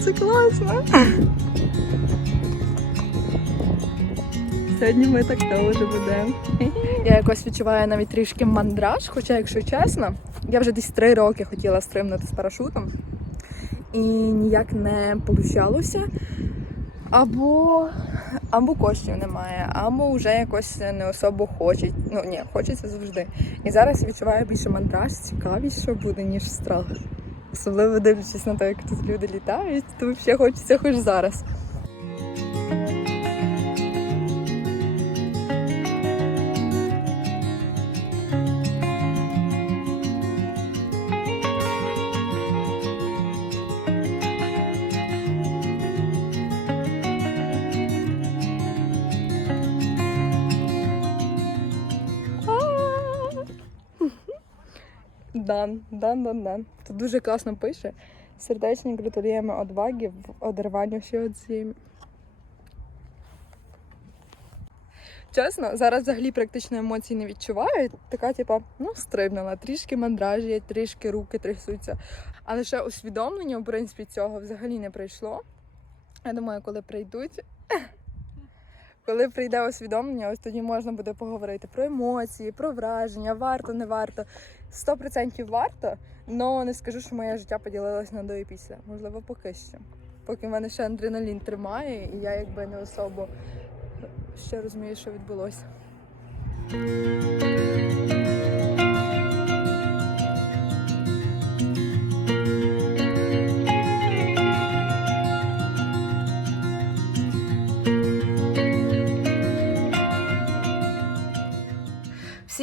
це класно. Сьогодні ми так теж будемо. Я якось відчуваю навіть трішки мандраж, хоча, якщо чесно, я вже десь три роки хотіла стрибнути з парашутом і ніяк не получалося. Або, або коштів немає, або вже якось не особо хочуть. Ну ні, хочеться завжди. І зараз відчуваю більше мандраж, цікавість, що буде, ніж страх. Особливо дивлячись на те, як тут люди літають, то взагалі хочеться хоч зараз. Дан, дан, дан, дан. Тут дуже класно пише. Сердечні гратулюємо одваги в одерванню ще від зімі. Чесно, зараз взагалі практично емоцій не відчуваю. Така, типа, ну, стрибнула, трішки мандражі, трішки руки трясуться. Але ще усвідомлення, в принципі, цього взагалі не прийшло. Я думаю, коли прийдуть, коли прийде усвідомлення, ось тоді можна буде поговорити про емоції, про враження, варто, не варто. 100% варто, але не скажу, що моє життя поділилось на до і після. Можливо, поки що. Поки в мене ще адреналін тримає, і я якби не особо ще розумію, що відбулося.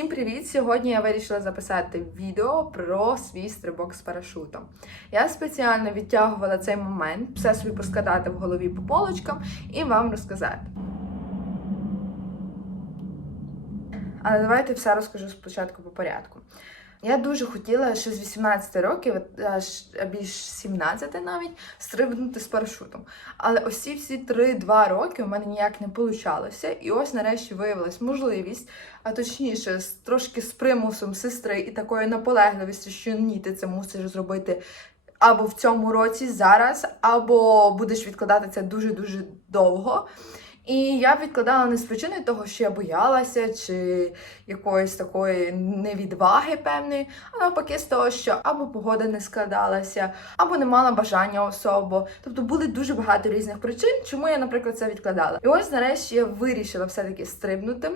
Всім привіт! Сьогодні я вирішила записати відео про свій стрибок з парашутом. Я спеціально відтягувала цей момент, все собі поскладати в голові по полочкам і вам розказати. Але давайте все розкажу спочатку по порядку. Я дуже хотіла ще з 18 років, аж більш 17 навіть, стрибнути з парашутом. Але ось ці всі 3-2 роки у мене ніяк не получалося. І ось нарешті виявилась можливість, а точніше, з- трошки з примусом сестри і такою наполегливістю, що ні, ти це мусиш зробити або в цьому році, зараз, або будеш відкладати це дуже-дуже довго. І я відкладала не з причини того, що я боялася, чи якоїсь такої невідваги певної, а навпаки з того, що або погода не складалася, або не мала бажання особо. Тобто були дуже багато різних причин, чому я, наприклад, це відкладала. І ось нарешті я вирішила все-таки стрибнути.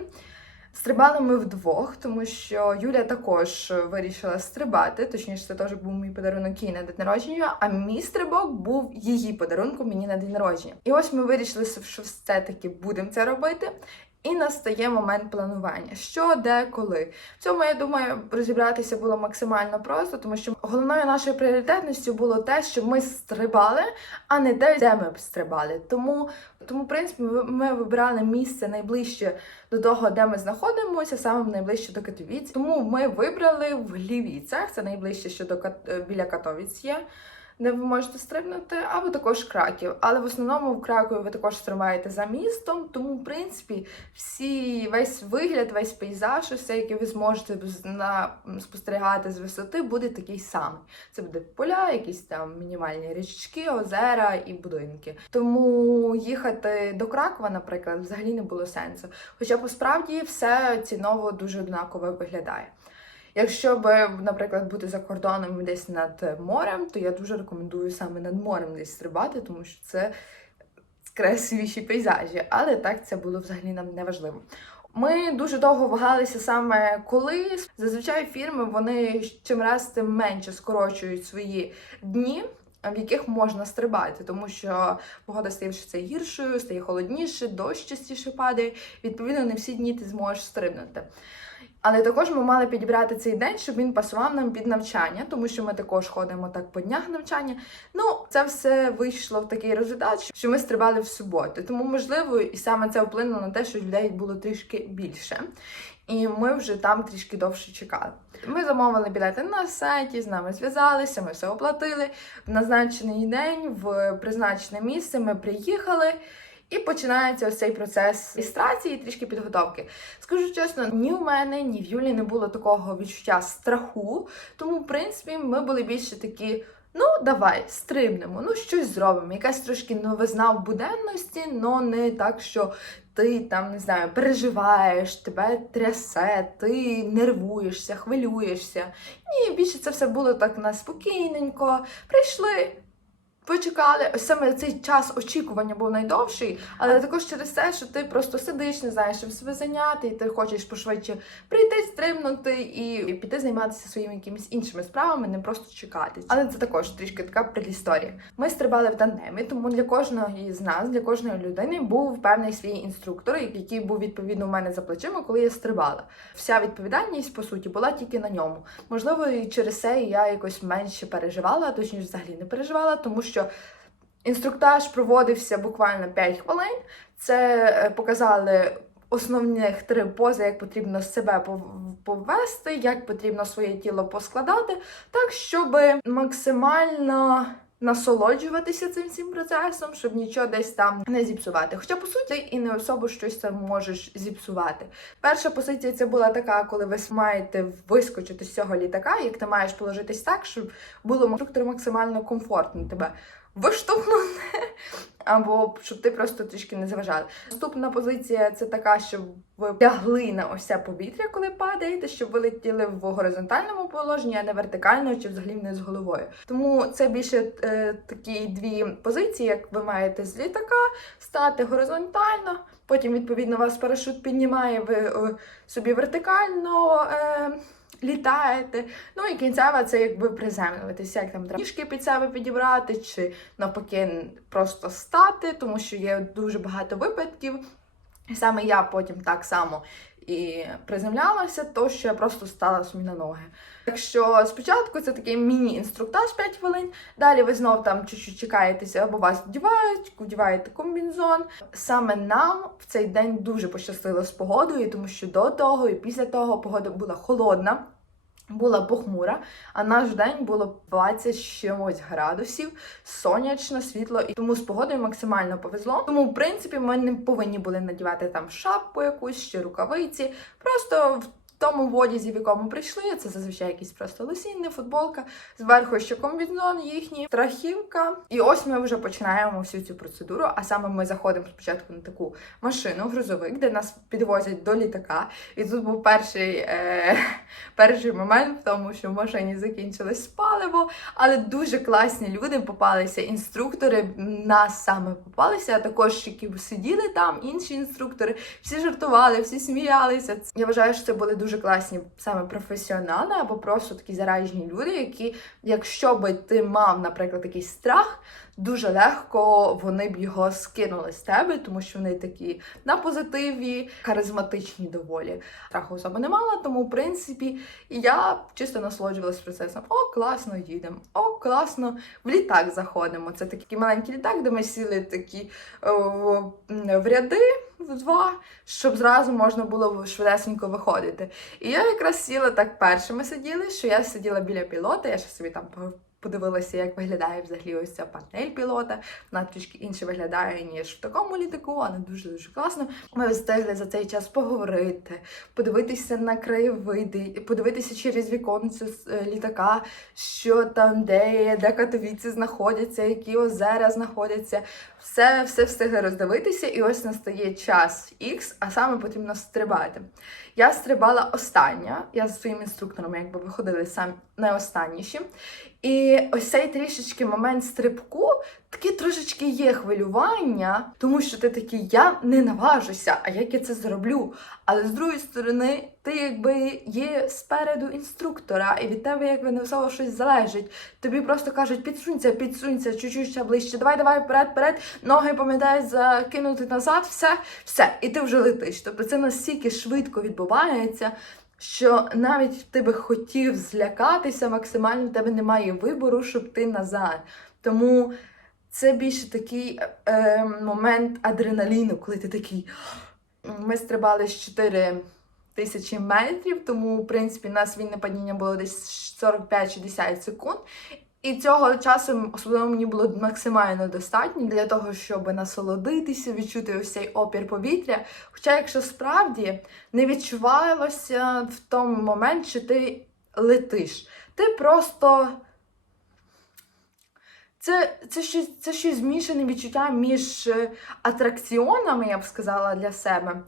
Стрибали ми вдвох, тому що Юля також вирішила стрибати. Точніше, це теж був мій подарунок їй на день народження, а мій стрибок був її подарунком мені на день народження. І ось ми вирішили, що все-таки будемо це робити. І настає момент планування. Що, де, коли. В цьому, я думаю, розібратися було максимально просто, тому що головною нашою пріоритетністю було те, щоб ми стрибали, а не те, де ми б стрибали. Тому, тому в принципі, ми- вибирали місце найближче до того, де ми знаходимося, саме найближче до Катовіць. Тому ми вибрали в Глівіцях, це найближче, що до Кат- е, біля Катовіць є. Де ви можете стрибнути, або також Краків. Але в основному в Кракові ви також стрибаєте за містом, тому, в принципі, всі, весь вигляд, весь пейзаж, усе, який ви зможете спостерігати з висоти, буде такий самий. Це буде поля, якісь там мінімальні річки, озера і будинки. Тому їхати до Кракова, наприклад, взагалі не було сенсу. Хоча посправді все ціново дуже однаково виглядає. Якщо би, наприклад, бути за кордоном десь над морем, то я дуже рекомендую саме над морем десь стрибати, тому що це красивіші пейзажі. Але так це було взагалі нам не важливо. Ми дуже довго вагалися саме коли. Зазвичай фірми вони чим раз тим менше скорочують свої дні. В яких можна стрибати, тому що погода стає все гіршою, стає холодніше, дощ частіше падає. Відповідно, не всі дні ти зможеш стрибнути. Але також ми мали підібрати цей день, щоб він пасував нам під навчання, тому що ми також ходимо так по днях навчання. Ну, це все вийшло в такий результат, що ми стрибали в суботу. Тому, можливо, і саме це вплинуло на те, що людей було трішки більше. І ми вже там трішки довше чекали. Ми замовили білети на сайті, з нами зв'язалися, ми все оплатили. В назначений день, в призначене місце ми приїхали. І починається ось цей процес реєстрації, трішки підготовки. Скажу чесно, ні в мене, ні в Юлі не було такого відчуття страху. Тому, в принципі, ми були більше такі Ну, давай, стрибнемо, ну щось зробимо. Якась трошки новизна в буденності, але не так, що ти там не знаю, переживаєш, тебе трясе, ти нервуєшся, хвилюєшся. Ні, більше це все було так на спокійненько. Прийшли. Почекали, ось саме цей час очікування був найдовший, але також через те, що ти просто сидиш, не знаєш чим себе зайняти, і ти хочеш пошвидше прийти, стрибнути і піти займатися своїми якимись іншими справами, не просто чекати. Але це також трішки така предісторія. Ми стрибали в тандемі, тому для кожного з нас, для кожної людини був певний свій інструктор, який був відповідно у мене за плечима, коли я стрибала. Вся відповідальність по суті була тільки на ньому. Можливо, і через це я якось менше переживала, а точніше взагалі не переживала, тому що інструктаж проводився буквально 5 хвилин. Це е, показали основних три пози, як потрібно себе пов- повести, як потрібно своє тіло поскладати, так, щоб максимально. Насолоджуватися цим всім процесом, щоб нічого десь там не зіпсувати. Хоча, по суті, і не особо щось там можеш зіпсувати. Перша позиція це була така, коли ви маєте вискочити з цього літака, як ти маєш положитись так, щоб було інструктору максимально комфортно тебе виштовхнути, або щоб ти просто трішки не заважала. Наступна позиція це така, щоб ви лягли на ось повітря, коли падаєте, щоб ви летіли в горизонтальному положенні, а не вертикально чи взагалі вниз головою. Тому це більше е, такі дві позиції, як ви маєте з літака стати горизонтально. Потім, відповідно, вас парашут піднімає, ви е, собі вертикально е, літаєте. Ну і кінцева це якби приземлюватися, як там треба під себе підібрати, чи навпаки просто стати, тому що є дуже багато випадків. Саме я потім так само і приземлялася, то що я просто стала собі на ноги. Якщо спочатку це такий міні-інструктаж 5 хвилин, далі ви знов там чуть-чуть чекаєтеся, або вас вдівають, вдіваєте комбінзон. Саме нам в цей день дуже пощастило з погодою, тому що до того і після того погода була холодна. Була похмура, а наш день було 20 з чимось градусів, сонячно, світло, і тому з погодою максимально повезло. Тому, в принципі, ми не повинні були надівати там шапку якусь чи рукавиці. Просто в тому в одязі, в якому прийшли, це зазвичай якісь просто лосіння, футболка, зверху ще комбінзон їхній, страхівка. І ось ми вже починаємо всю цю процедуру. А саме ми заходимо спочатку на таку машину, грузовик, де нас підвозять до літака. І тут був перший, е, перший момент в тому, що в машині закінчилось паливо, але дуже класні люди попалися, інструктори нас саме попалися, а також які сиділи там, інші інструктори, всі жартували, всі сміялися. Я вважаю, що це були дуже класні саме професіонали або просто такі заражені люди, які, якщо би ти мав, наприклад, якийсь страх, дуже легко вони б його скинули з тебе, тому що вони такі на позитиві, харизматичні доволі. Страху особи не мала, тому в принципі я чисто насолоджувалась процесом. О, класно їдемо, о, класно в літак заходимо. Це такий маленький літак, де ми сіли такі о, в, в ряди в два, щоб зразу можна було швидесенько виходити. І я якраз сіла так першими сиділи, що я сиділа біля пілота, я ще собі там подивилася, як виглядає взагалі ось ця панель пілота. Вона трішки інше виглядає, ніж в такому літаку, але дуже-дуже класно. Ми встигли за цей час поговорити, подивитися на краєвиди, подивитися через віконце е, літака, що там, де, де катовіці знаходяться, які озера знаходяться. Все, все встигли роздивитися, і ось настає час X, а саме потрібно стрибати. Я стрибала остання, я з своїм інструктором якби виходили сам найостанніші. І ось цей трішечки момент стрибку, таке трошечки є хвилювання, тому що ти такий, я не наважуся, а як я це зроблю? Але з другої сторони, ти якби є спереду інструктора, і від тебе якби не особо щось залежить. Тобі просто кажуть, підсунься, підсунься, чуть-чуть ближче, давай, давай, вперед, вперед, ноги пам'ятай, закинути назад, все, все, і ти вже летиш. Тобто це настільки швидко відбувається. Що навіть ти би хотів злякатися максимально, в тебе немає вибору, щоб ти назад. Тому це більше такий е, момент адреналіну, коли ти такий. Ми стрибали з 4 тисячі метрів, тому, в принципі, нас вільне падіння було десь 45-60 секунд. І цього часу особливо мені було максимально достатньо для того, щоб насолодитися, відчути ось цей опір повітря. Хоча, якщо справді не відчувалося в тому момент, що ти летиш, ти просто Це, це, щось, це щось змішане відчуття між е, атракціонами, я б сказала, для себе.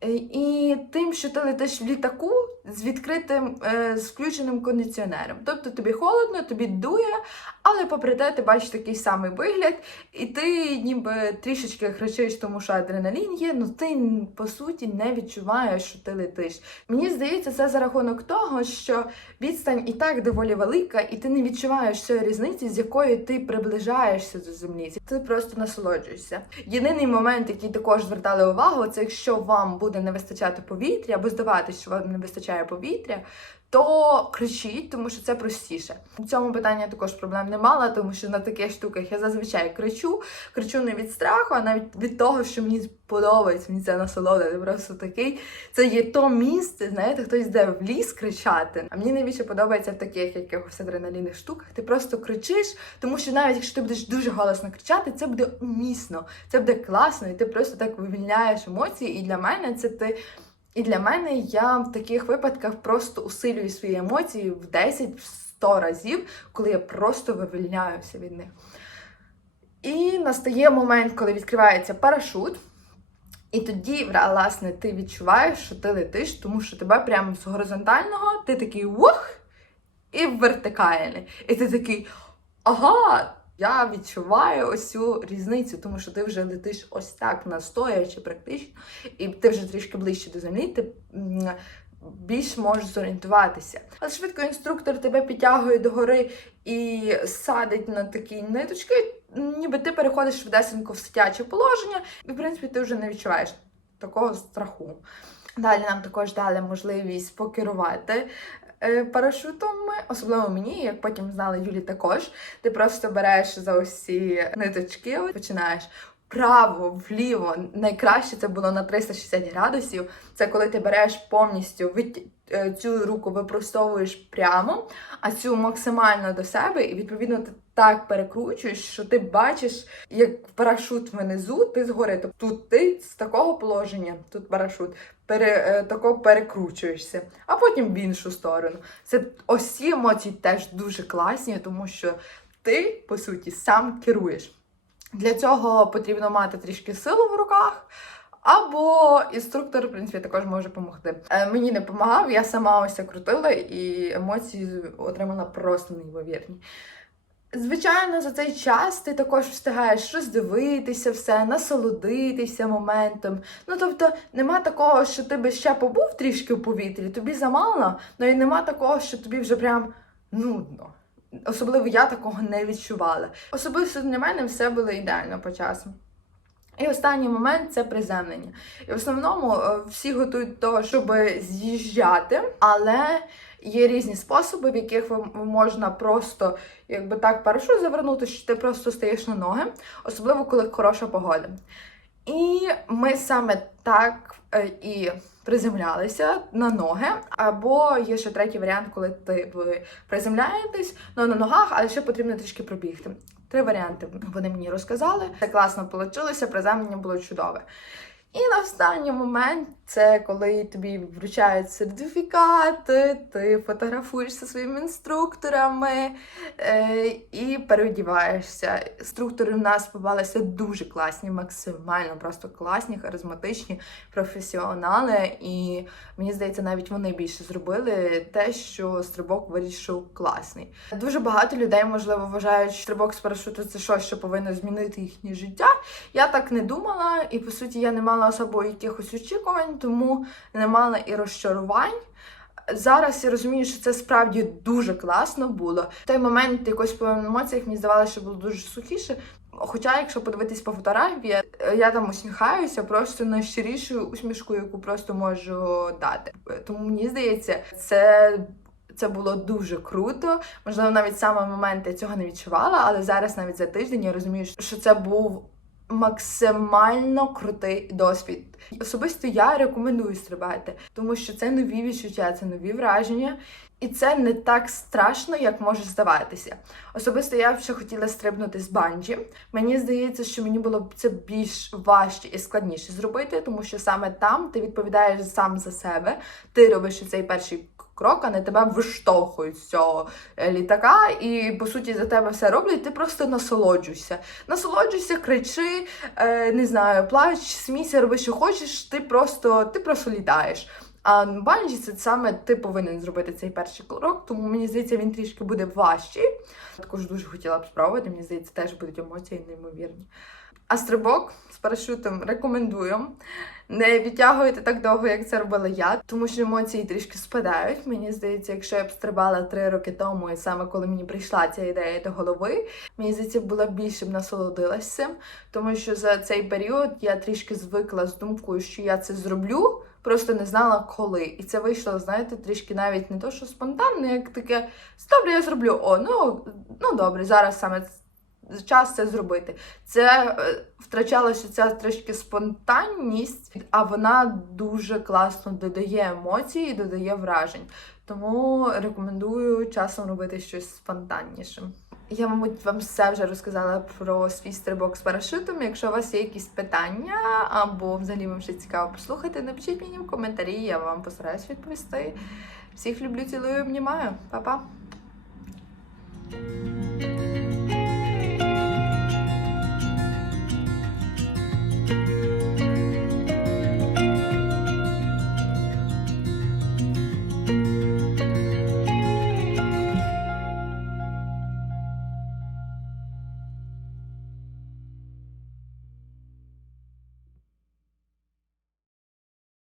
Е, І тим, що ти летиш в літаку з відкритим, е, з включеним кондиціонером. Тобто тобі холодно, тобі дує, але попри те ти бачиш такий самий вигляд, і ти ніби трішечки кричиш, тому що адреналін є, але ти по суті не відчуваєш, що ти летиш. Мені здається, це за рахунок того, що відстань і так доволі велика, і ти не відчуваєш цієї різниці, з якою ти приближаєшся до землі. Ти просто насолоджуєшся. Єдиний момент, який також звертали увагу, це якщо вам буде не вистачати повітря, або здаватись, що вам не вистачає повітря. То кричіть, тому що це простіше. У цьому питанні я також проблем не мала, тому що на таких штуках я зазвичай кричу. Кричу не від страху, а навіть від того, що мені подобається, мені це насолода. Це просто такий. Це є то місце, знаєте, хтось йде в ліс кричати. А мені найбільше подобається в таких якихось адреналінних штуках. Ти просто кричиш, тому що навіть якщо ти будеш дуже голосно кричати, це буде умісно, це буде класно, і ти просто так вивільняєш емоції. І для мене це ти. І для мене я в таких випадках просто усилюю свої емоції в 10-100 разів, коли я просто вивільняюся від них. І настає момент, коли відкривається парашут. І тоді, власне, ти відчуваєш, що ти летиш, тому що тебе прямо з горизонтального ти такий ух, і вертикальний. І ти такий, ага, я відчуваю ось цю різницю, тому що ти вже летиш ось так настоячи практично, і ти вже трішки ближче до землі, ти більш можеш зорієнтуватися. Але швидко інструктор тебе підтягує до гори і садить на такі ниточки, ніби ти переходиш швидесенько в сидяче положення, і в принципі ти вже не відчуваєш такого страху. Далі нам також дали можливість покерувати парашутом, особливо мені, як потім знали Юлі також. Ти просто береш за усі ниточки, починаєш. Вправо, вліво, найкраще це було на 360 градусів. Це коли ти береш повністю е, цю руку випростовуєш прямо, а цю максимально до себе, і відповідно ти так перекручуєш, що ти бачиш, як парашут внизу, ти згори. Тобто тут ти з такого положення, тут парашут, пере, е, тако перекручуєшся, а потім в іншу сторону. Це ось ці емоції теж дуже класні, тому що ти, по суті, сам керуєш. Для цього потрібно мати трішки силу в руках. Або інструктор, в принципі, також може допомогти. Е, мені не допомагав, я сама ось крутила і емоції отримала просто неймовірні. Звичайно, за цей час ти також встигаєш роздивитися все, насолодитися моментом. Ну тобто, нема такого, що ти би ще побув трішки в повітрі, тобі замало, ну і нема такого, що тобі вже прям нудно. Особливо я такого не відчувала. Особисто для мене все було ідеально по часу. І останній момент це приземлення. І в основному е, всі готують до того, щоб з'їжджати, але є різні способи, в яких можна просто якби так парашут завернути, що ти просто стаєш на ноги, особливо коли хороша погода. І ми саме так е, і приземлялися на ноги. Або є ще третій варіант, коли ти приземляєтесь ну, на ногах, але ще потрібно трішки пробігти. Три варіанти вони мені розказали. Це класно вийшло, приземлення було чудове. І на останній момент це коли тобі вручають сертифікати, ти фотографуєшся своїми інструкторами е, і переодіваєшся. Інструктори в нас попалися дуже класні, максимально просто класні, харизматичні професіонали. І мені здається, навіть вони більше зробили те, що стрибок вирішив класний. Дуже багато людей, можливо, вважають, що стрибок з парашуту це щось, що повинно змінити їхнє життя. Я так не думала, і по суті я не мала особо якихось очікувань, тому не мала і розчарувань. Зараз я розумію, що це справді дуже класно було. В той момент якось по емоціях мені здавалося, що було дуже сухіше. Хоча, якщо подивитись по фотографії, я там усміхаюся просто найщирішою усмішкою, яку просто можу дати. Тому мені здається, це. Це було дуже круто. Можливо, навіть саме момент я цього не відчувала, але зараз, навіть за тиждень, я розумію, що це був максимально крутий досвід. Особисто я рекомендую стрибати, тому що це нові відчуття, це нові враження, і це не так страшно, як може здаватися. Особисто я ще хотіла стрибнути з банджі. Мені здається, що мені було б це більш важче і складніше зробити, тому що саме там ти відповідаєш сам за себе, ти робиш цей перший крок, а не тебе виштовхують з цього е, літака, і по суті за тебе все роблять. Ти просто насолоджуйся. Насолоджуйся, кричи, е, не знаю, плач, смійся, роби, що хочеш. Ти просто, ти просто літаєш. А банджі це саме ти повинен зробити цей перший крок, тому мені здається, він трішки буде важчий. Також дуже хотіла б спробувати. Мені здається, теж будуть емоції неймовірні. А стрибок з парашутом рекомендую. Не відтягуйте так довго, як це робила я, тому що емоції трішки спадають. Мені здається, якщо я б стрибала три роки тому, і саме коли мені прийшла ця ідея до голови, мені здається, була більше б насолодилась цим, тому що за цей період я трішки звикла з думкою, що я це зроблю, просто не знала коли. І це вийшло, знаєте, трішки навіть не то, що спонтанно, як таке добре, я зроблю. О, ну, ну добре, зараз саме час це зробити. Це е, втрачалася ця трішки спонтанність, а вона дуже класно додає емоцій і додає вражень. Тому рекомендую часом робити щось спонтаннішим. Я, мабуть, вам все вже розказала про свій стрибок з парашутом. Якщо у вас є якісь питання, або взагалі вам щось цікаво послухати, напишіть мені в коментарі, я вам постараюсь відповісти. Всіх люблю, цілую, обнімаю. Па-па!